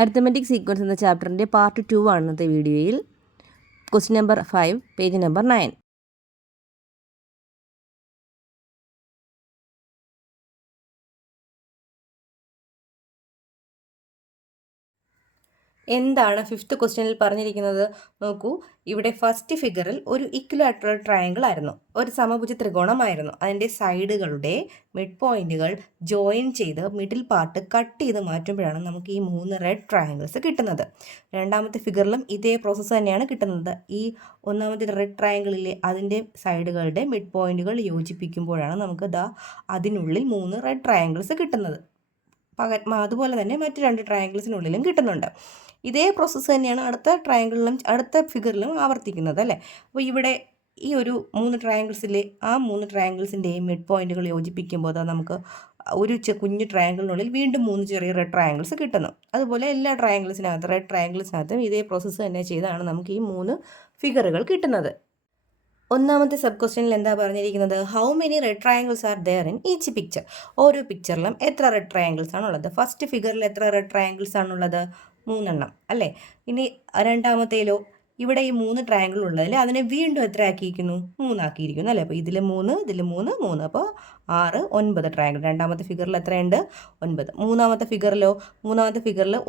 Arithmetic sequence എന്ന ചാപ്റ്ററിൻ്റെ part 2 ആണ് ഇന്നത്തെ വീഡിയോയിൽ. Question number 5, page number 9. എന്താണ് ഫിഫ്ത്ത് ക്വസ്റ്റ്യനിൽ പറഞ്ഞിരിക്കുന്നത് നോക്കൂ. ഇവിടെ ഫസ്റ്റ് ഫിഗറിൽ ഒരു ഇക്വിലാറ്ററൽ ട്രയാങ്കിൾ ആയിരുന്നു, ഒരു സമഭുജ ത്രികോണമായിരുന്നു. അതിൻ്റെ സൈഡുകളുടെ മിഡ് പോയിന്റുകൾ ജോയിൻ ചെയ്ത് മിഡിൽ പാർട്ട് കട്ട് ചെയ്ത് മാറ്റുമ്പോഴാണ് നമുക്ക് ഈ 3 റെഡ് ട്രയാങ്കിൾസ് കിട്ടുന്നത്. രണ്ടാമത്തെ ഫിഗറിലും ഇതേ പ്രോസസ്സ് തന്നെയാണ് കിട്ടുന്നത്. ഈ ഒന്നാമത്തെ റെഡ് ട്രയാങ്കിളിലെ അതിൻ്റെ സൈഡുകളുടെ മിഡ് പോയിന്റുകൾ യോജിപ്പിക്കുമ്പോഴാണ് നമുക്ക് അതിനുള്ളിൽ 3 റെഡ് ട്രയാങ്കിൾസ് കിട്ടുന്നത്. അതുപോലെ തന്നെ മറ്റ് 2 ട്രയാങ്കിൾസിനുള്ളിലും കിട്ടുന്നുണ്ട്. ഇതേ പ്രോസസ്സ് തന്നെയാണ് അടുത്ത ട്രയാങ്കിളിലും അടുത്ത ഫിഗറിലും ആവർത്തിക്കുന്നത് അല്ലേ. അപ്പോൾ ഇവിടെ ഈ ഒരു 3 ട്രയാങ്കിൾസിലെ ആ 3 ട്രയാങ്കിൾസിൻ്റെയും മിഡ് പോയിന്റുകൾ യോജിപ്പിക്കുമ്പോൾ നമുക്ക് ഒരു കുഞ്ഞു ട്രയാങ്കിളിനുള്ളിൽ വീണ്ടും 3 ചെറിയ റെഡ് ട്രയാങ്കിൾസ് കിട്ടുന്നു. അതുപോലെ എല്ലാ റെഡ് ട്രയാങ്കിൾസിനകത്തും ഇതേ പ്രോസസ്സ് തന്നെ ചെയ്താണ് നമുക്ക് ഈ 3 ഫിഗറുകൾ കിട്ടുന്നത്. ഒന്നാമത്തെ സബ് ക്വസ്റ്റ്യനിൽ എന്താ പറഞ്ഞിരിക്കുന്നത്? How many red triangles are there in each picture. ഓരോ പിക്ചറിലും എത്ര റെഡ് ട്രയാങ്കിൾസ് ആണുള്ളത്? ഫസ്റ്റ് ഫിഗറിൽ എത്ര റെഡ് ട്രയാങ്കിൾസ് ആണുള്ളത്? 3 അല്ലേ. ഇനി രണ്ടാമത്തേലോ ഇവിടെ ഈ 3 ട്രയാങ്കിൾ ഉള്ളതിൽ അതിനെ വീണ്ടും എത്ര ആക്കിയിരിക്കുന്നു? 3 ആക്കിയിരിക്കുന്നു അല്ലേ. അപ്പോൾ ഇതിൽ 3, ഇതിൽ 3, 3, അപ്പോൾ 6, 9 ട്രയാങ്കിൾ. രണ്ടാമത്തെ ഫിഗറിൽ എത്രയുണ്ട്? 9. മൂന്നാമത്തെ ഫിഗറിൽ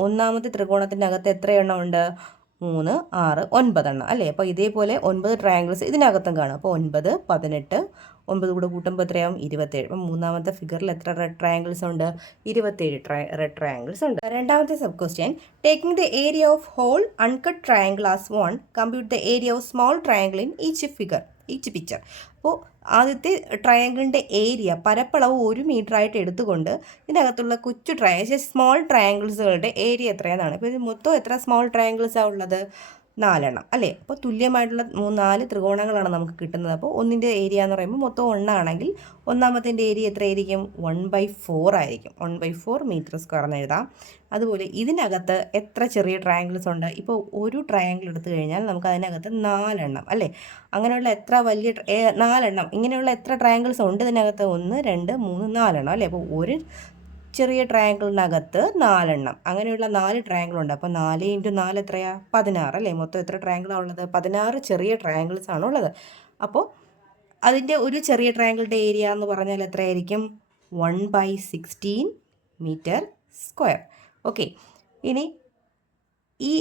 ഒന്നാമത്തെ ത്രികോണത്തിൻ്റെ അകത്ത് എത്ര എണ്ണം ഉണ്ട്? 3, 6, 9 എണ്ണം അല്ലേ. അപ്പോൾ ഇതേപോലെ 9 ട്രയാങ്കിൾസ് ഇതിനകത്തും കാണും. അപ്പോൾ 9, 18, 9 കൂടെ കൂട്ടുമ്പോൾ എത്രയാവും? 27. അപ്പം മൂന്നാമത്തെ ഫിഗറിൽ എത്ര റെഡ് ട്രയാങ്കിൾസ് ഉണ്ട്? 27 റെഡ് ട്രയാങ്കിൾസ് ഉണ്ട്. രണ്ടാമത്തെ sub question, taking the area of whole uncut triangle as 1, compute the area of small triangle in each picture. അപ്പോൾ ആദ്യത്തെ ട്രയാങ്കിളിൻ്റെ ഏരിയ പരപ്പളവ് 1 മീറ്റർ ആയിട്ട് എടുത്തുകൊണ്ട് ഇതിനകത്തുള്ള സ്മോൾ ട്രയാങ്കിൾസുകളുടെ ഏരിയ എത്രയാണെന്നാണ്. ഇപ്പോൾ ഇത് മൊത്തം എത്ര സ്മോൾ ട്രയാങ്കിൾസാണ് ഉള്ളത്? 4 എണ്ണം അല്ലേ. അപ്പോൾ തുല്യമായിട്ടുള്ള 4 ത്രികോണങ്ങളാണ് നമുക്ക് കിട്ടുന്നത്. അപ്പോൾ ഒന്നിൻ്റെ ഏരിയ എന്ന് പറയുമ്പോൾ മൊത്തം 1 ആണെങ്കിൽ ഒന്നാമത്തിൻ്റെ ഏരിയ എത്രയായിരിക്കും? 1/4 ആയിരിക്കും. 1/4 മീറ്റർ സ്ക്വയർ എന്ന് എഴുതാം. അതുപോലെ ഇതിനകത്ത് എത്ര ചെറിയ ട്രയാങ്കിൾസ് ഉണ്ട്? ഇപ്പോൾ ഒരു ട്രയാങ്കിൾ എടുത്തു കഴിഞ്ഞാൽ നമുക്ക് അതിനകത്ത് 4 എണ്ണം അല്ലേ. അങ്ങനെയുള്ള എത്ര വലിയ 4 എണ്ണം ഇങ്ങനെയുള്ള എത്ര ട്രയാങ്കിൾസ് ഉണ്ട് ഇതിനകത്ത്? 1, 2, 3, 4 എണ്ണം അല്ലേ. അപ്പോൾ ഒരു ചെറിയ ട്രയാങ്കിളിനകത്ത് 4 എണ്ണം, അങ്ങനെയുള്ള 4 ട്രയാങ്കിൾ ഉണ്ട്. അപ്പോൾ 4 × 4 എത്രയാ? 16 അല്ലേ. മൊത്തം എത്ര ട്രയാങ്കിളാണ് ഉള്ളത്? 16 ചെറിയ ട്രയാങ്കിൾസ് ആണ് ഉള്ളത്. അപ്പോൾ അതിൻ്റെ ഒരു ചെറിയ ട്രയാങ്കിളിൻ്റെ ഏരിയ എന്ന് പറഞ്ഞാൽ എത്രയായിരിക്കും? 1/16 മീറ്റർ സ്ക്വയർ. ഓക്കെ. ഇനി ഈ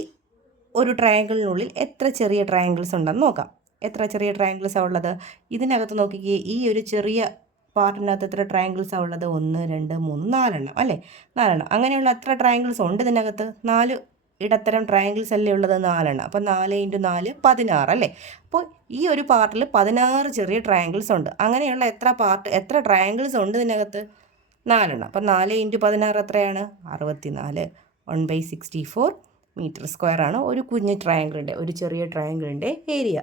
ഒരു ട്രയാങ്കിളിനുള്ളിൽ എത്ര ചെറിയ ട്രയാങ്കിൾസ് ഉണ്ടെന്ന് നോക്കാം. എത്ര ചെറിയ ട്രയാങ്കിൾസാണ് ഉള്ളത്? ഇതിനകത്ത് നോക്കിക്കേ, ഈ ഒരു ചെറിയ പാർട്ടിനകത്ത് എത്ര ട്രയാങ്കിൾസാണ് ഉള്ളത്? 1, 2, 3, 4 എണ്ണം അല്ലേ. 4 എണ്ണം. അങ്ങനെയുള്ള എത്ര ട്രയാങ്കിൾസ് ഉണ്ട് ഇതിനകത്ത്? 4 ഇടത്തരം ട്രയാങ്കിൾസ് അല്ലേ ഉള്ളത്? 4 എണ്ണം. അപ്പോൾ 4 × 4 16 അല്ലേ. അപ്പോൾ ഈ ഒരു പാർട്ടിൽ 16 ചെറിയ ട്രയാങ്കിൾസ് ഉണ്ട്. അങ്ങനെയുള്ള എത്ര ട്രയാങ്കിൾസ് ഉണ്ട് ഇതിനകത്ത്? 4 എണ്ണം. അപ്പോൾ 4 × 16 എത്രയാണ്? 64. 1/64 മീറ്റർ സ്ക്വയർ ആണ് ഒരു കുഞ്ഞു ട്രയാങ്കിളിൻ്റെ, ഒരു ചെറിയ ട്രയാങ്കിളിൻ്റെ ഏരിയ.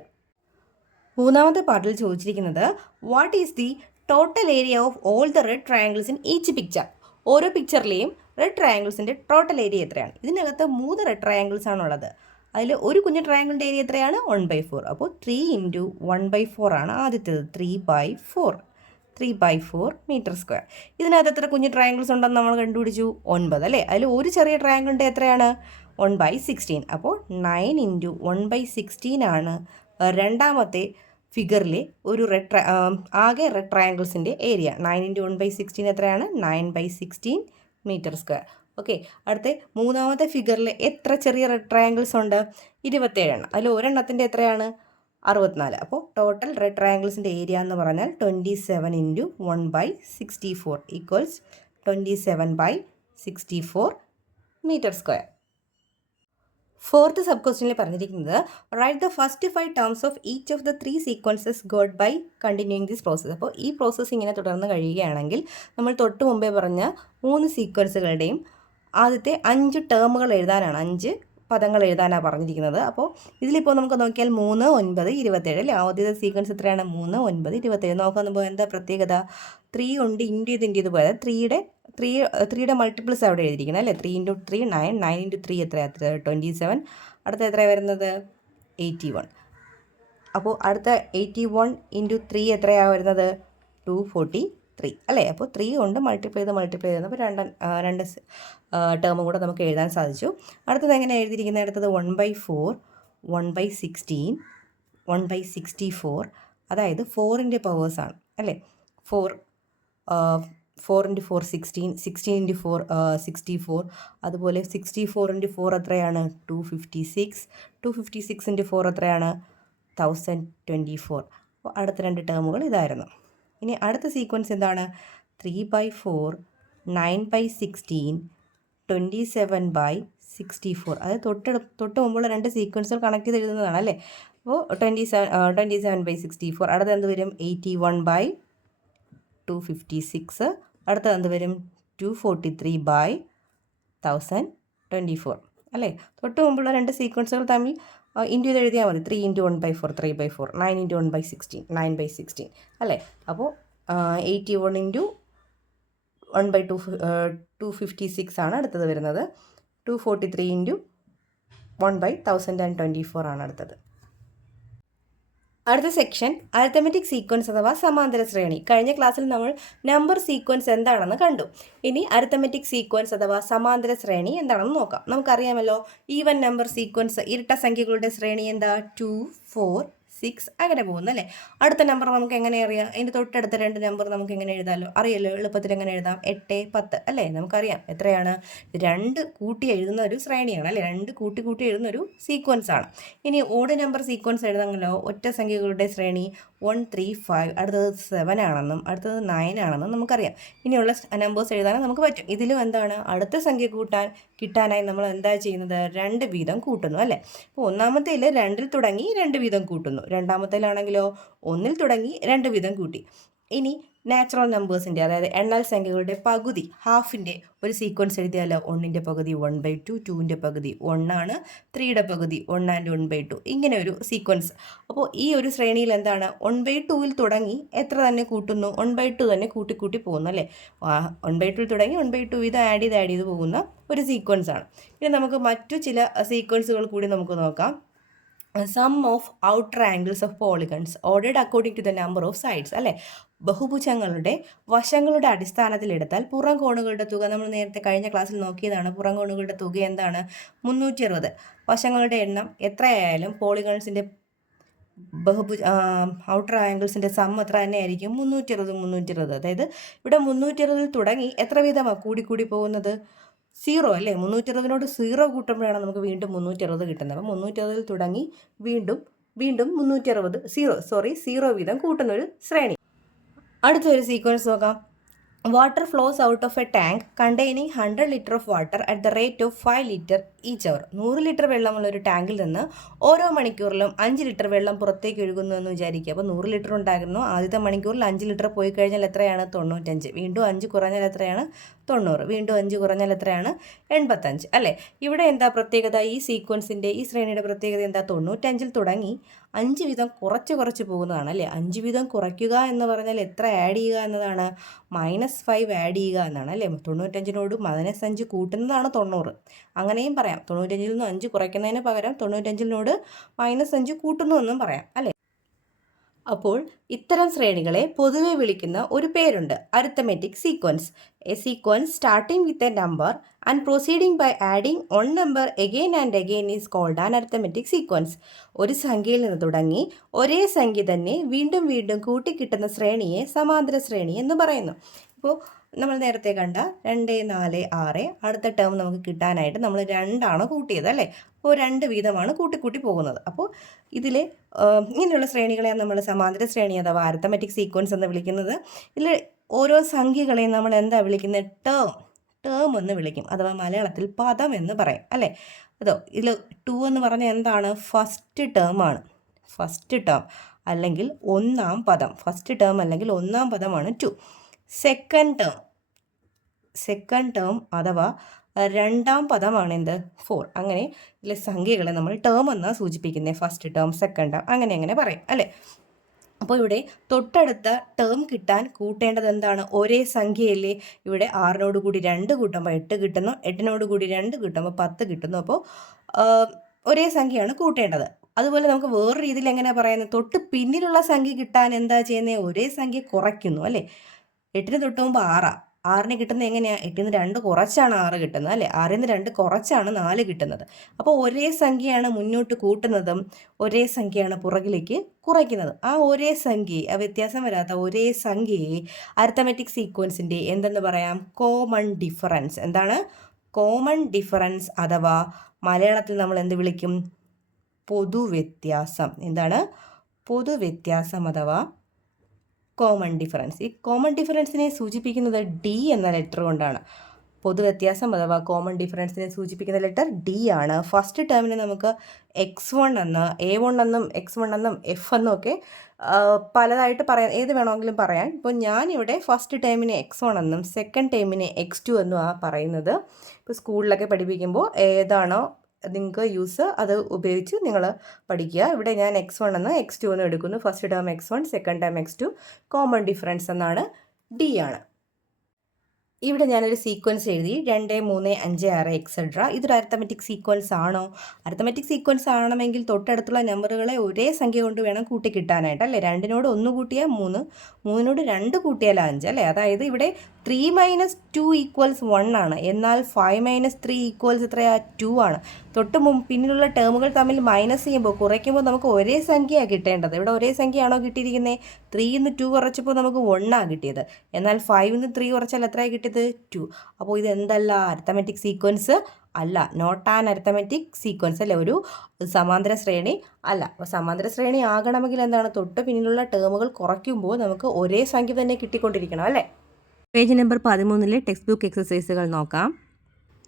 മൂന്നാമത്തെ പാർട്ടിൽ ചോദിച്ചിരിക്കുന്നത്, what is the total area of all the red triangles in each picture. ഓരോ പിക്ചറിലെയും റെഡ് ട്രയാങ്കിൾസിൻ്റെ ടോട്ടൽ ഏരിയ എത്രയാണ്? ഇതിനകത്ത് 3 റെഡ് ട്രയാങ്കിൾസ് ആണുള്ളത്. അതിൽ ഒരു കുഞ്ഞു ട്രയാങ്കിളിൻ്റെ ഏരിയ എത്രയാണ്? 1/4. അപ്പോൾ 3 × 1/4 ആണ് ആദ്യത്തേത്. 3/4 മീറ്റർ സ്ക്വയർ. ഇതിനകത്ത് എത്ര കുഞ്ഞു ട്രയാങ്കിൾസ് ഉണ്ടെന്ന് നമ്മൾ കണ്ടുപിടിച്ചു? 9 അല്ലേ. അതിൽ ഒരു ചെറിയ ട്രയാങ്കിളിൻ്റെ എത്രയാണ്? 1/16. അപ്പോൾ 9 × 1/16 ആണ് രണ്ടാമത്തെ ഫിഗറിലെ ഒരു ആകെ റെഡ് ട്രയാങ്കിൾസിൻ്റെ ഏരിയ. 9 × 1/16 എത്രയാണ്? 9/16 മീറ്റർ സ്ക്വയർ. ഓക്കെ. അടുത്ത മൂന്നാമത്തെ ഫിഗറിൽ എത്ര ചെറിയ റെഡ് ട്രയാങ്കിൾസ് ഉണ്ട്? 27 എണ്ണം. അതിൽ ഒരെണ്ണത്തിൻ്റെ എത്രയാണ്? 64. അപ്പോൾ ടോട്ടൽ റെഡ് ട്രയാങ്കിൾസിൻ്റെ ഏരിയ എന്ന് പറഞ്ഞാൽ 27 × 1/64 equals 27/64 metre square. Fourth sub ക്വസ്റ്റ്യനിൽ പറഞ്ഞിരിക്കുന്നത്, write the first 5 terms of each of the 3 sequences got by continuing this process. അപ്പോൾ ഈ പ്രോസസ്സ് ഇങ്ങനെ തുടർന്ന് കഴിയുകയാണെങ്കിൽ നമ്മൾ തൊട്ട് മുമ്പേ പറഞ്ഞ 3 സീക്വൻസുകളുടെയും ആദ്യത്തെ 5 ടേമുകൾ എഴുതാനാണ്, 5 പദങ്ങൾ എഴുതാനാണ് പറഞ്ഞിരിക്കുന്നത്. അപ്പോൾ ഇതിലിപ്പോൾ നമുക്ക് നോക്കിയാൽ 3, 9, 27 അല്ലേ. ആദ്യത്തെ സീക്വൻസ് എത്രയാണ്? 3, 9, 27. നോക്കാൻ പോകുമ്പോൾ എന്താ പ്രത്യേകത? 3 കൊണ്ട് ഇൻറ്റു ചെയ്ത് പോയത് 3യുടെ മൾട്ടിപ്പിൾസ് അവിടെ എഴുതിയിരിക്കുന്നത് അല്ലേ. 3 × 3 9, 9 × 3 എത്രയാണ്? 27. അടുത്ത എത്രയാണ് വരുന്നത്? 81. അപ്പോൾ അടുത്ത 81 × 3 എത്രയാണ് വരുന്നത്? 243. 3 അല്ലേ. അപ്പോൾ 3 കൊണ്ട് മൾട്ടിപ്ലൈ ചെയ്ത് അപ്പോൾ രണ്ട് ടേമും കൂടെ നമുക്ക് എഴുതാൻ സാധിച്ചു. അടുത്തത് എങ്ങനെ എഴുതിയിരിക്കുന്നത്? അടുത്തത് 1/4 1/16 1/64, അതായത് 4ൻ്റെ പവേഴ്സാണ് അല്ലേ. 4 4 × 4 16, 16 × 4 64, അതുപോലെ 64 × 4 എത്രയാണ്? 256, 256 × 4 എത്രയാണ്? 1024. അപ്പോൾ അടുത്ത രണ്ട് ടേമുകൾ ഇതായിരുന്നു. ഇനി അടുത്ത സീക്വൻസ് എന്താണ്? 3/4 9/16 27/64. അത് തൊട്ട് മുമ്പുള്ള രണ്ട് സീക്വൻസുകൾ കണക്ട് ചെയ്ത് എഴുതുന്നതാണ് അല്ലേ. അപ്പോൾ 27/64. അടുത്ത എന്ത് വരും? 81/256. അടുത്തത് എന്ത് വരും? 243/1024 അല്ലേ. തൊട്ട് മുമ്പുള്ള രണ്ട് സീക്വൻസുകൾ തമ്മിൽ ഇൻറ്റു ചെയ്ത് എഴുതിയാൽ മതി. 3 × 1/4 3/4, 9 × 1/16 9/16 അല്ലേ. അപ്പോൾ 81 × 1/256 ആണ് അടുത്തത് വരുന്നത്. 243 × 1/1024 ആണ് അടുത്തത്. അടുത്ത സെക്ഷൻ അരിത്തമെറ്റിക് സീക്വൻസ് അഥവാ സമാന്തര ശ്രേണി. കഴിഞ്ഞ ക്ലാസ്സിൽ നമ്മൾ നമ്പർ സീക്വൻസ് എന്താണെന്ന് കണ്ടു. ഇനി അരിത്തമെറ്റിക് സീക്വൻസ് അഥവാ സമാന്തര ശ്രേണി എന്താണെന്ന് നോക്കാം. നമുക്കറിയാമല്ലോ, ഈവൻ നമ്പർ സീക്വൻസ് ഇരട്ട സംഖ്യകളുടെ ശ്രേണി എന്താ? 2 4 6 അങ്ങനെ പോകുന്നു അല്ലേ. അടുത്ത നമ്പർ നമുക്ക് എങ്ങനെ അറിയാം? അതിൻ്റെ തൊട്ടടുത്ത രണ്ട് നമ്പർ നമുക്ക് എങ്ങനെ എഴുതാമല്ലോ, അറിയാലോ. എളുപ്പത്തിൽ എങ്ങനെ എഴുതാം? 8 10 അല്ലേ. നമുക്കറിയാം എത്രയാണ്? രണ്ട് കൂട്ടി എഴുതുന്ന ഒരു ശ്രേണിയാണ് അല്ലേ. രണ്ട് കൂട്ടി എഴുതുന്ന ഒരു സീക്വൻസ് ആണ്. ഇനി ഓഡ് നമ്പർ സീക്വൻസ് എഴുതാമല്ലോ. ഒറ്റ സംഖ്യകളുടെ ശ്രേണി 1 3 5, അടുത്തത് 7 ആണെന്നും അടുത്തത് 9 ആണെന്നും നമുക്കറിയാം. ഇനിയുള്ള നമ്പേഴ്സ് എഴുതാനും നമുക്ക് പറ്റും. ഇതിലും എന്താണ്? അടുത്ത സംഖ്യ കിട്ടാനായി നമ്മൾ എന്താ ചെയ്യുന്നത്? 2 വീതം കൂട്ടുന്നു അല്ലേ. അപ്പോൾ ഒന്നാമത്തേൽ 2ൽ തുടങ്ങി 2 വീതം കൂട്ടുന്നു. രണ്ടാമത്തേലാണെങ്കിലോ 1ൽ തുടങ്ങി 2 വീതം കൂട്ടി. ഇനി നാച്ചുറൽ നമ്പേഴ്സിൻ്റെ, അതായത് എണ്ണൽ സംഖ്യകളുടെ പകുതി, ഹാഫിൻ്റെ ഒരു സീക്വൻസ് എഴുതിയാലോ. 1ൻ്റെ പകുതി 1/2, 2ൻ്റെ പകുതി 1 ആണ്, 3യുടെ പകുതി 1 and 1/2, ഇങ്ങനെ ഒരു സീക്വൻസ്. അപ്പോൾ ഈ ഒരു ശ്രേണിയിൽ എന്താണ്? 1/2ൽ തുടങ്ങി എത്ര തന്നെ കൂട്ടുന്നു? 1/2 തന്നെ കൂട്ടി പോകുന്നു അല്ലേ. 1/2ൽ തുടങ്ങി 1/2 വീതം ആഡ് ചെയ്ത് പോകുന്ന ഒരു സീക്വൻസ് ആണ്. ഇനി നമുക്ക് മറ്റു ചില സീക്വൻസുകൾ കൂടി നമുക്ക് നോക്കാം. Sum of outer angles of polygons ordered according to the number of sides അല്ലേ. ബഹുഭുജങ്ങളുടെ വശങ്ങളുടെ അടിസ്ഥാനത്തിൽ എടുത്താൽ പുറം കോണുകളുടെ തുക, നമ്മൾ നേരത്തെ കഴിഞ്ഞ ക്ലാസ്സിൽ നോക്കിയതാണ്. പുറം കോണുകളുടെ തുക എന്താണ്? 360. വശങ്ങളുടെ എണ്ണം എത്രയായാലും പോളിഗൺസിൻ്റെ ഔട്ടർ ആംഗിൾസിൻ്റെ സം എത്ര തന്നെയായിരിക്കും? 360. അതായത് ഇവിടെ 360ൽ തുടങ്ങി എത്ര വീതമാണ് കൂടി പോകുന്നത്? 0 അല്ലേ. 360നോട് 0 കൂട്ടുമ്പോഴാണ് നമുക്ക് വീണ്ടും 360 കിട്ടുന്നത്. അപ്പോൾ 360ൽ തുടങ്ങി വീണ്ടും 0 വീതം കൂട്ടുന്ന ഒരു ശ്രേണി. അടുത്തൊരു സീക്വൻസ് നോക്കാം. Water flows out of a tank containing 100 litre of water at the rate of 5 litre each hour. 100 litre വെള്ളമുള്ള ഒരു ടാങ്കിൽ നിന്ന് ഓരോ മണിക്കൂറിലും 5 ലിറ്റർ വെള്ളം പുറത്തേക്ക് ഒഴുകുന്നു എന്ന് വിചാരിക്കുക. അപ്പോൾ 100 ലിറ്റർ ഉണ്ടായിരുന്നു. ആദ്യത്തെ മണിക്കൂറിൽ 5 ലിറ്റർ പോയി കഴിഞ്ഞാൽ എത്രയാണ്? 95. വീണ്ടും 5 കുറഞ്ഞാൽ എത്രയാണ്? 90. വീണ്ടും 5 കുറഞ്ഞാൽ എത്രയാണ്? 85 അല്ലേ. ഇവിടെ എന്താ പ്രത്യേകത? ഈ സീക്വൻസിൻ്റെ, ഈ ശ്രേണിയുടെ പ്രത്യേകത എന്താ? 95ൽ തുടങ്ങി 5 വീതം കുറച്ച് പോകുന്നതാണ് അല്ലേ. 5 വീതം കുറയ്ക്കുക എന്ന് പറഞ്ഞാൽ എത്ര ആഡ് ചെയ്യുക എന്നതാണ്? -5 ആഡ് ചെയ്യുക എന്നാണ് അല്ലേ. 95നോട് -5 കൂട്ടുന്നതാണ് 90. അങ്ങനെയും പറയാം. 95ൽ നിന്ന് 5 കുറയ്ക്കുന്നതിന് പകരം 95നോട് -5 കൂട്ടുന്നു എന്നും പറയാം അല്ലേ. അപ്പോൾ ഇത്തരം ശ്രേണികളെ പൊതുവെ വിളിക്കുന്ന ഒരു പേരുണ്ട്, arithmetic sequence. A sequence starting with a number and proceeding by adding one number again and again is called an arithmetic sequence. ഒരു സംഖ്യയിൽ നിന്ന് തുടങ്ങി ഒരേ സംഖ്യ തന്നെ വീണ്ടും കൂട്ടിക്കിട്ടുന്ന ശ്രേണിയെ സമാന്തര ശ്രേണി എന്ന് പറയുന്നു. ഇപ്പോൾ നമ്മൾ നേരത്തെ കണ്ട 2 4 6, അടുത്ത ടേം നമുക്ക് കിട്ടാനായിട്ട് നമ്മൾ 2 ആണ് കൂട്ടിയത് അല്ലേ. അപ്പോൾ 2 വീതമാണ് കൂട്ടി പോകുന്നത്. അപ്പോൾ ഇതിൽ ഇങ്ങനെയുള്ള ശ്രേണികളെയാണ് നമ്മൾ സമാന്തര ശ്രേണി അഥവാ അരിത്തമെറ്റിക് സീക്വൻസ് എന്ന് വിളിക്കുന്നത്. ഇതിൽ ഓരോ സംഖ്യകളെയും നമ്മൾ എന്താ വിളിക്കുന്നത്? ടേം എന്ന് വിളിക്കും, അഥവാ മലയാളത്തിൽ പദം എന്ന് പറയും അല്ലേ. ഇതിൽ 2 എന്ന് പറഞ്ഞാൽ എന്താണ്? ഫസ്റ്റ് ടേം അല്ലെങ്കിൽ ഒന്നാം പദം. ഫസ്റ്റ് ടേം അല്ലെങ്കിൽ ഒന്നാം പദമാണ് 2. സെക്കൻഡ് ടേം അഥവാ രണ്ടാം പദമാണ് എന്ത്? 4. അങ്ങനെ ഇതിലെ സംഖ്യകളെ നമ്മൾ ടേം എന്നാണ് സൂചിപ്പിക്കുന്നത്. ഫസ്റ്റ് ടേം, സെക്കൻഡ് ടേം, അങ്ങനെ പറയും അല്ലേ. അപ്പോൾ ഇവിടെ തൊട്ടടുത്ത ടേം കിട്ടാൻ കൂട്ടേണ്ടത് എന്താണ്? ഒരേ സംഖ്യയല്ലേ. ഇവിടെ 6നോട് കൂടി 2 കൂട്ടുമ്പോൾ 8 കിട്ടുന്നു, 8നോട് കൂടി 2 കിട്ടുമ്പോൾ 10 കിട്ടുന്നു. അപ്പോൾ ഒരേ സംഖ്യയാണ് കൂട്ടേണ്ടത്. അതുപോലെ നമുക്ക് വേറൊരു രീതിയിൽ എങ്ങനെ പറയുന്നത്? തൊട്ട് പിന്നിലുള്ള സംഖ്യ കിട്ടാൻ എന്താ ചെയ്യുന്നത്? ഒരേ സംഖ്യ കുറയ്ക്കുന്നു അല്ലേ. 8ന് തൊട്ട് മുമ്പ് 6 6ന് കിട്ടുന്നത് എങ്ങനെയാണ്? 8ന് 2 കുറച്ചാണ് 6 കിട്ടുന്നത് അല്ലേ? 6ന് 2 കുറച്ചാണ് 4 കിട്ടുന്നത്. അപ്പോൾ ഒരേ സംഖ്യയാണ് മുന്നോട്ട് കൂട്ടുന്നതും ഒരേ സംഖ്യയാണ് പുറകിലേക്ക് കുറയ്ക്കുന്നത്. ആ ഒരേ സംഖ്യയെ, വ്യത്യാസം വരാത്ത ഒരേ സംഖ്യയെ അരിത്തമെറ്റിക് സീക്വൻസിൻ്റെ എന്തെന്ന് പറയാം? Common difference. എന്താണ്? കോമൺ ഡിഫറൻസ് അഥവാ മലയാളത്തിൽ നമ്മൾ എന്ത് വിളിക്കും? പൊതുവ്യത്യാസം. എന്താണ്? പൊതുവ്യത്യാസം അഥവാ കോമൺ ഡിഫറൻസ്. ഈ കോമൺ ഡിഫറൻസിനെ സൂചിപ്പിക്കുന്നത് ഡി എന്ന ലെറ്റർ കൊണ്ടാണ്. പൊതുവ്യത്യാസം അഥവാ കോമൺ ഡിഫറൻസിനെ സൂചിപ്പിക്കുന്ന ലെറ്റർ ഡി ആണ്. ഫസ്റ്റ് ടേമിന് നമുക്ക് x1 എന്ന്, A1 എന്നും x1 എന്നും എഫ് എന്നും ഒക്കെ പലതായിട്ട് പറയാം, ഏത് വേണമെങ്കിലും പറയാം. ഇപ്പോൾ ഞാനിവിടെ ഫസ്റ്റ് ടേമിന് x1 എന്നും സെക്കൻഡ് ടേമിന് x2 എന്നും പറയുന്നത്. ഇപ്പോൾ സ്കൂളിലൊക്കെ പഠിപ്പിക്കുമ്പോൾ ഏതാണോ നിങ്ങൾക്ക് യൂസ് അത് ഉപയോഗിച്ച് നിങ്ങൾ പഠിക്കുക. ഇവിടെ ഞാൻ x1 എന്ന് x2 എന്ന് എടുക്കുന്നു. First term x1, second term x2. Common difference എന്നാണ്, ഡി ആണ്. ഇവിടെ ഞാനൊരു സീക്വൻസ് എഴുതി 2, 3, 5, 6 എക്സെട്ര. ഇതൊരു അരിത്തമെറ്റിക് സീക്വൻസ് ആണോ? അരിത്തമെറ്റിക് സീക്വൻസ് ആണെങ്കിൽ തൊട്ടടുത്തുള്ള നമ്പറുകളെ ഒരേ സംഖ്യ കൊണ്ട് വേണം കൂട്ടി കിട്ടാനായിട്ട് അല്ലേ? 2നോട് 1 കൂട്ടിയാൽ 3, 3നോട് 2 കൂട്ടിയാൽ 5 അല്ലേ? അതായത് ഇവിടെ 3 - 2 = 1 ആണ്. എന്നാൽ 5 - 3 = എത്രയാ? 2 ആണ്. പിന്നിലുള്ള ടേമുകൾ തമ്മിൽ മൈനസ് ചെയ്യുമ്പോൾ, കുറയ്ക്കുമ്പോൾ നമുക്ക് ഒരേ സംഖ്യയാണ് കിട്ടേണ്ടത്. ഇവിടെ ഒരേ സംഖ്യയാണോ കിട്ടിയിരിക്കുന്നത്? 3ന്ന് 2 കുറച്ചപ്പോൾ നമുക്ക് 1 ആണ് കിട്ടിയത്. എന്നാൽ 5ന്ന് 3 കുറച്ചാൽ എത്രയാണ് കിട്ടിയത്? 2. അപ്പോൾ ഇത് എന്തല്ല? അരിത്തമെറ്റിക് സീക്വൻസ് അല്ല. നോട്ട് ആൻ അരിത്തമെറ്റിക് സീക്വൻസ് അല്ലേ? ഒരു സമാന്തര ശ്രേണി അല്ല. അപ്പോൾ സമാന്തര ശ്രേണി ആകണമെങ്കിൽ എന്താണ്? തൊട്ട് പിന്നിലുള്ള ടേമുകൾ കുറയ്ക്കുമ്പോൾ നമുക്ക് ഒരേ സംഖ്യ തന്നെ കിട്ടിക്കൊണ്ടിരിക്കണം അല്ലേ? പേജ് നമ്പർ 13 ടെക്സ്റ്റ് ബുക്ക് എക്സസൈസുകൾ നോക്കാം.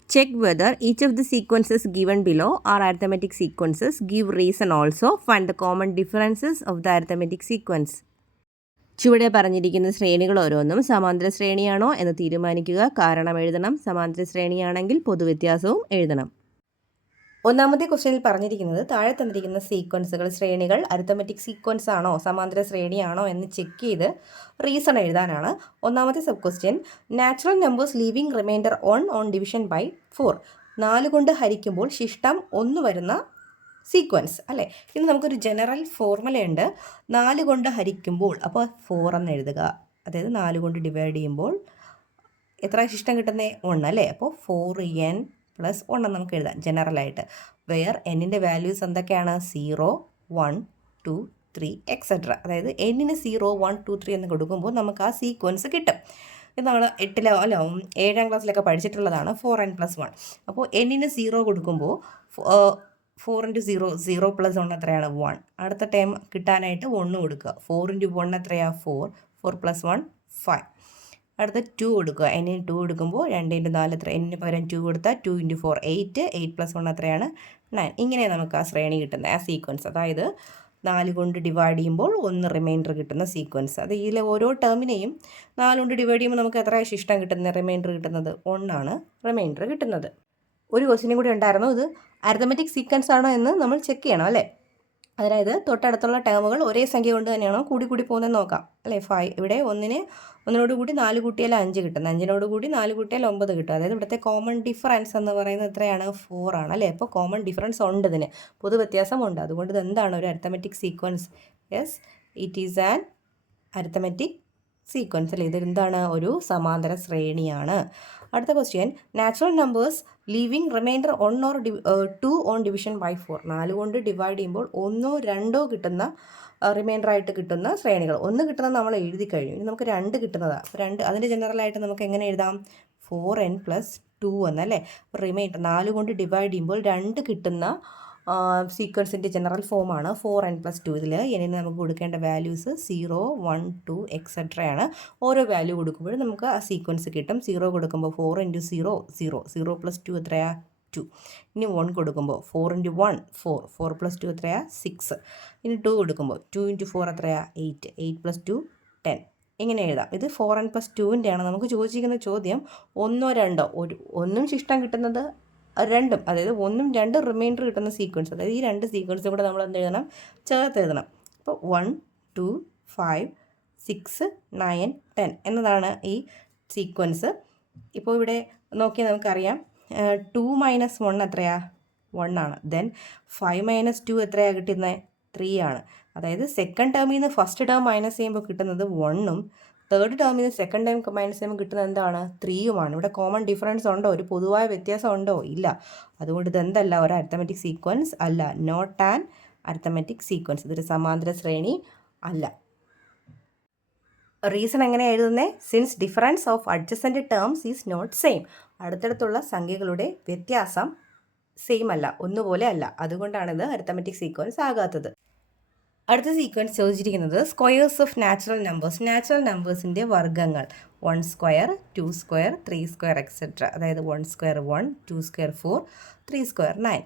Check whether each of the sequences given below are arithmetic sequences. Give reason also. Find the common differences of the arithmetic sequence. ചുവടെ പറഞ്ഞിരിക്കുന്ന ശ്രേണികൾ ഓരോന്നും സമാന്തര ശ്രേണിയാണോ എന്ന് തീരുമാനിക്കുക. കാരണം എഴുതണം. സമാന്തര ശ്രേണിയാണെങ്കിൽ പൊതുവ്യത്യാസവും എഴുതണം. ഒന്നാമത്തെ ക്വസ്റ്റ്യനിൽ പറഞ്ഞിരിക്കുന്നത് താഴെ തന്നിരിക്കുന്ന സീക്വൻസുകൾ, ശ്രേണികൾ അരിത്തമെറ്റിക് സീക്വൻസ് ആണോ സമാന്തര ശ്രേണിയാണോ എന്ന് ചെക്ക് ചെയ്ത് റീസൺ എഴുതാനാണ്. ഒന്നാമത്തെ sub question, natural numbers leaving remainder on division by 4. 4 കൊണ്ട് ഹരിക്കുമ്പോൾ ശിഷ്ടം 1 വരുന്ന സീക്വൻസ് അല്ലേ? ഇത് നമുക്കൊരു ജനറൽ ഫോർമുലയുണ്ട്. 4 കൊണ്ട് ഹരിക്കുമ്പോൾ അപ്പോൾ 4 എന്ന് എഴുതുക. അതായത് 4 കൊണ്ട് ഡിവൈഡ് ചെയ്യുമ്പോൾ എത്ര ശിഷ്ടം കിട്ടുന്നത്? 1 അല്ലേ? അപ്പോൾ 4n + 1 എന്ന് നമുക്ക് എഴുതാം ജനറലായിട്ട്. വെയർ എന്നിൻ്റെ വാല്യൂസ് എന്തൊക്കെയാണ്? 0, 1, 2, 3 എക്സെട്ര. അതായത് എന്നിന് 0, 1, 2, 3 എന്ന് കൊടുക്കുമ്പോൾ നമുക്ക് ആ സീക്വൻസ് കിട്ടും. ഇത് നമ്മൾ 8-ലോ അല്ല 7ാം ക്ലാസ്സിലൊക്കെ പഠിച്ചിട്ടുള്ളതാണ്. 4n + 1. അപ്പോൾ എന്നിന് 0 കൊടുക്കുമ്പോൾ 4 × 0, 0 + 1 എത്രയാണ്? 1. അടുത്ത ടൈം കിട്ടാനായിട്ട് 1 കൊടുക്കുക. 4 × 1 എത്രയാണ്? 4. 4 + 1 5. അടുത്ത 2 കൊടുക്കുക. എന്നിന് 2 കൊടുക്കുമ്പോൾ 2 × 4 എത്ര? എന്നിന് പകരം 2 കൊടുത്താൽ 2 × 4 8. 8 + 1 എത്രയാണ്? 9. ഇങ്ങനെ നമുക്ക് ആ ശ്രേണി കിട്ടുന്നത്, ആ സീക്വൻസ്. അതായത് 4 കൊണ്ട് ഡിവൈഡ് ചെയ്യുമ്പോൾ 1 റിമൈൻഡർ കിട്ടുന്ന സീക്വൻസ്. അത് ഇതിലെ ഓരോ ടേമിനെയും 4 കൊണ്ട് ഡിവൈഡ് ചെയ്യുമ്പോൾ നമുക്ക് എത്ര ശിഷ്ടം കിട്ടുന്നത്? റിമൈൻഡർ കിട്ടുന്നത് 1 ആണ് റിമൈൻഡർ കിട്ടുന്നത്. ഒരു ക്വസ്റ്റ്യനും കൂടി ഉണ്ടായിരുന്നു. ഇത് അരിത്തമെറ്റിക് സീക്വൻസ് ആണോ എന്ന് നമ്മൾ ചെക്ക് ചെയ്യണം അല്ലേ? അതായത് തൊട്ടടുത്തുള്ള ടേമുകൾ ഒരേ സംഖ്യ കൊണ്ട് തന്നെയാണോ കൂടി പോകുന്നത് നോക്കാം അല്ലേ? 5 ഇവിടെ 1നോട് കൂടി 4 കൂട്ടിയാൽ 5 കിട്ടും. 5നോട് കൂടി 4 കൂട്ടിയാൽ 9 കിട്ടും. അതായത് ഇവിടുത്തെ കോമൺ ഡിഫറൻസ് എന്ന് പറയുന്നത് എത്രയാണ്? 4 ആണ് അല്ലേ? അപ്പോൾ കോമൺ ഡിഫറൻസ് ഉണ്ട്, ഇതിന് പൊതു വ്യത്യാസമുണ്ട്. അതുകൊണ്ട് ഇത് എന്താണ്? ഒരു arithmetic sequence. Yes, it is an arithmetic sequence അല്ലേ? ഇത് എന്താണ്? ഒരു സമാന്തര ശ്രേണിയാണ്. അടുത്ത question, natural numbers leaving remainder 1 or 2 on division by 4. 4 കൊണ്ട് ഡിവൈഡ് ചെയ്യുമ്പോൾ 1, 2 കിട്ടുന്ന റിമൈൻഡറായിട്ട് കിട്ടുന്ന ശ്രേണികൾ. 1 കിട്ടുന്നത് നമ്മൾ എഴുതി കഴിഞ്ഞു. ഇനി നമുക്ക് 2 കിട്ടുന്നതാണ്. 2 അതിൻ്റെ ജനറലായിട്ട് നമുക്ക് എങ്ങനെ എഴുതാം? 4n + 2 എന്നല്ലേ? റിമൈൻഡർ 4 കൊണ്ട് ഡിവൈഡ് ചെയ്യുമ്പോൾ 2 കിട്ടുന്ന സീക്വൻസിൻ്റെ ജനറൽ ഫോമാണ് 4n + 2. ഇതിൽ ഇനി നമുക്ക് കൊടുക്കേണ്ട വാല്യൂസ് 0, 1, 2 എക്സെട്രയാണ്. ഓരോ വാല്യൂ കൊടുക്കുമ്പോഴും നമുക്ക് ആ സീക്വൻസ് കിട്ടും. 0 കൊടുക്കുമ്പോൾ 4 × 0 0, 0 + 2 എത്രയാ? 2. ഇനി 1 കൊടുക്കുമ്പോൾ 4 × 1 4, 4 + 2 എത്രയാ? 6. ഇനി 2 കൊടുക്കുമ്പോൾ 2 × 4 എത്രയാ? 8, 8 + 2 10. ഇങ്ങനെ എഴുതാം. ഇത് 4n + 2ൻ്റെയാണ്. നമുക്ക് ചോദിച്ചിരിക്കുന്ന ചോദ്യം 1, 2 ഒന്നും ശിഷ്ടം കിട്ടുന്നത് 2, അതായത് 1, 2 റിമൈൻഡർ കിട്ടുന്ന സീക്വൻസ്. അതായത് ഈ 2 സീക്വൻസും കൂടെ നമ്മൾ എന്ത് എഴുതണം? ചേർത്ത് എഴുതണം. അപ്പോൾ 1, 2, 5, 6, 9, 10 എന്നതാണ് ഈ സീക്വൻസ്. ഇപ്പോൾ ഇവിടെ നോക്കിയാൽ നമുക്കറിയാം 2 - 1 എത്രയാ? 1 ആണ്. ദെൻ 5 - 2 എത്രയാണ് കിട്ടുന്നത്? 3 ആണ്. അതായത് സെക്കൻഡ് ടേമിൽ നിന്ന് ഫസ്റ്റ് ടേം മൈനസ് ചെയ്യുമ്പോൾ കിട്ടുന്നത് 1ഉം തേർഡ് ടേമിൽ നിന്ന് സെക്കൻഡ് ടൈം മൈനസ് ചെയ്യുമ്പോൾ കിട്ടുന്നത് എന്താണ്? 3യുമാണ്. ഇവിടെ കോമൺ ഡിഫറൻസ് ഉണ്ടോ? ഒരു പൊതുവായ വ്യത്യാസം ഉണ്ടോ? ഇല്ല. അതുകൊണ്ട് ഇതെന്തല്ല, ഒരു അരിത്തമെറ്റിക് സീക്വൻസ് അല്ല. Not an arithmetic sequence. ഇതൊരു സമാന്തര ശ്രേണി അല്ല. റീസൺ എങ്ങനെയാണ് എഴുതുന്നത്? Since difference of adjacent terms is not same. അടുത്തടുത്തുള്ള സംഖ്യകളുടെ വ്യത്യാസം സെയിം അല്ല, ഒന്നുപോലെ അല്ല. അതുകൊണ്ടാണിത് അരിത്തമെറ്റിക് സീക്വൻസ് ആകാത്തത്. അടുത്ത സീക്വൻസ് ചോദിച്ചിരിക്കുന്നത് squares of natural numbers. Natural നമ്പേഴ്സിൻ്റെ വർഗ്ഗങ്ങൾ 1 സ്ക്വയർ, 2 സ്ക്വയർ, 3 സ്ക്വയർ എക്സെട്ര. അതായത് 1 സ്ക്വയർ 1, 2 സ്ക്വയർ 4, 3 സ്ക്വയർ 9.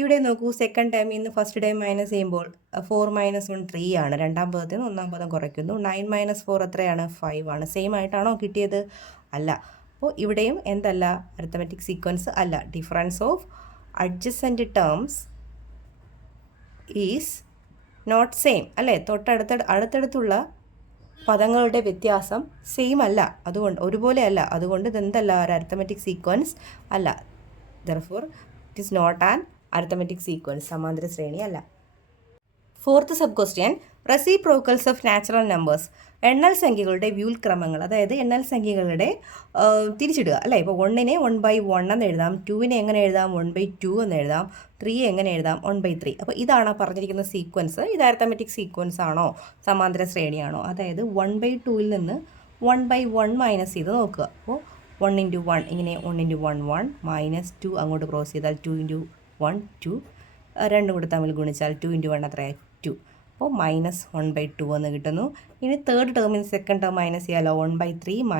ഇവിടെ നോക്കൂ, സെക്കൻഡ് ടൈമിൽ നിന്ന് ഫസ്റ്റ് ടൈം മൈനസ് ചെയ്യുമ്പോൾ 4 - 1 3 ആണ്. രണ്ടാം പദത്തിൽ നിന്ന് ഒന്നാം പദം കുറയ്ക്കുന്നു. 9 - 4 എത്രയാണ്? 5 ആണ്. സെയിം ആയിട്ടാണോ കിട്ടിയത്? അല്ല. അപ്പോൾ ഇവിടെയും എന്തല്ല? അരിത്തമെറ്റിക് സീക്വൻസ് അല്ല. Difference of adjacent terms is not same അല്ലേ? അടുത്തടുത്തുള്ള പദങ്ങളുടെ വ്യത്യാസം സെയിം അല്ല, അതുകൊണ്ട് ഒരുപോലെ അല്ല. അതുകൊണ്ട് ഇതെന്തല്ല? ഒരു അരിത്തമെറ്റിക് സീക്വൻസ് അല്ല. Therefore it is not an arithmetic sequence, സമാന്തര ശ്രേണി അല്ല. Fourth sub question, reciprocals of natural numbers. എണ്ണൽ സംഖ്യകളുടെ വ്യൂൽക്രമങ്ങൾ, അതായത് എണ്ണൽ സംഖ്യകളുടെ തിരിച്ചിടുക അല്ലേ? ഇപ്പോൾ 1നെ 1/1 എന്ന് എഴുതാം, 2നെ എങ്ങനെ എഴുതാം? 1/2 എന്ന് എഴുതാം, 3 എങ്ങനെ എഴുതാം? 1/3. അപ്പോൾ ഇതാണ് പറഞ്ഞിരിക്കുന്ന സീക്വൻസ്. ഇത് അരിത്തമെറ്റിക് സീക്വൻസ് ആണോ, സമാന്തര ശ്രേണിയാണോ? അതായത് 1/2ൽ നിന്ന് 1/1 മൈനസ് ചെയ്ത് നോക്കുക. അപ്പോൾ 1 × 1 ഇങ്ങനെ 1 × 1 1 -2 അങ്ങോട്ട് ക്രോസ് ചെയ്താൽ 2 × 1 2, രണ്ടും കൂടി തമ്മിൽ ഗുണിച്ചാൽ 2 × 1 എത്രയായി? 2. അപ്പോൾ -1/2 എന്ന് കിട്ടുന്നു. ഇനി തേർഡ് ടേമിൽ സെക്കൻഡ് ടേം മൈനസ് ചെയ്യാലോ. 1/3 -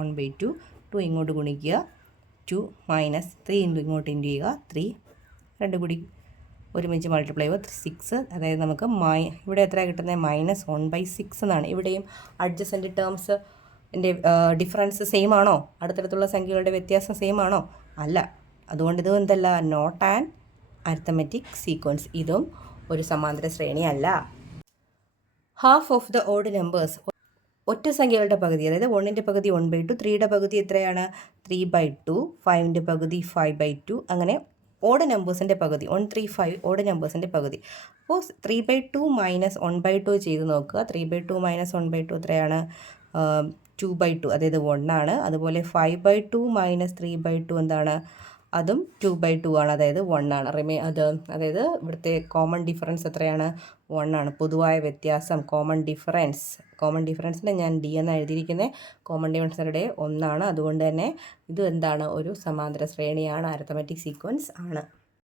1/2, 2 ഇങ്ങോട്ട് ഗുണിക്കുക, 2 -3 ഇങ്ങോട്ട് ഇൻറ്റു ചെയ്യുക, 3, രണ്ടും കൂടി ഒരുമിച്ച് മൾട്ടിപ്ലൈ ചെയ്യുക 6. അതായത് നമുക്ക് ഇവിടെ എത്രയാണ് കിട്ടുന്നത്? -1/6 എന്നാണ്. ഇവിടെയും അഡ്ജസൻറ്റ് ടേംസ് ഡിഫറൻസ് സെയിം ആണോ? അടുത്തടുത്തുള്ള സംഖ്യകളുടെ വ്യത്യാസം സെയിം ആണോ? അല്ല. അതുകൊണ്ട് ഇത് എന്തല്ല? Not an arithmetic sequence. ഇതും ഒരു സമാന്തര ശ്രേണിയല്ല. Half of the odd numbers. ഒറ്റ സംഖ്യകളുടെ പകുതി, അതായത് 1ൻ്റെ പകുതി 1/2, 3യുടെ പകുതി എത്രയാണ്? 3/2, 5ൻ്റെ പകുതി 5/2. അങ്ങനെ ഓഡ് നമ്പേഴ്സിൻ്റെ പകുതി 1 3 5 ഓഡ് നമ്പേഴ്സിൻ്റെ പകുതി. അപ്പോൾ 3/2 - 1/2 ചെയ്ത് നോക്കുക. 3/2 - 1/2 എത്രയാണ്? 2/2, അതായത് 1 ആണ്. അതുപോലെ 5/2 - 3/2 എന്താണ്? അതും 2/2 ആണ്, അതായത് 1 ആണ്. അതായത് ഇവിടുത്തെ കോമൺ ഡിഫറൻസ് എത്രയാണ്? 1 ആണ്. പൊതുവായ വ്യത്യാസം കോമൺ ഡിഫറൻസിനെ ഞാൻ D എന്ന് എഴുതിയിരിക്കുന്നത്. കോമൺ ഡിഫറൻസിൻ്റെ 1 ആണ്. അതുകൊണ്ട് തന്നെ ഇത് എന്താണ്? ഒരു സമാന്തര ശ്രേണിയാണ്, അരിത്തമെറ്റിക് സീക്വൻസ് ആണ്.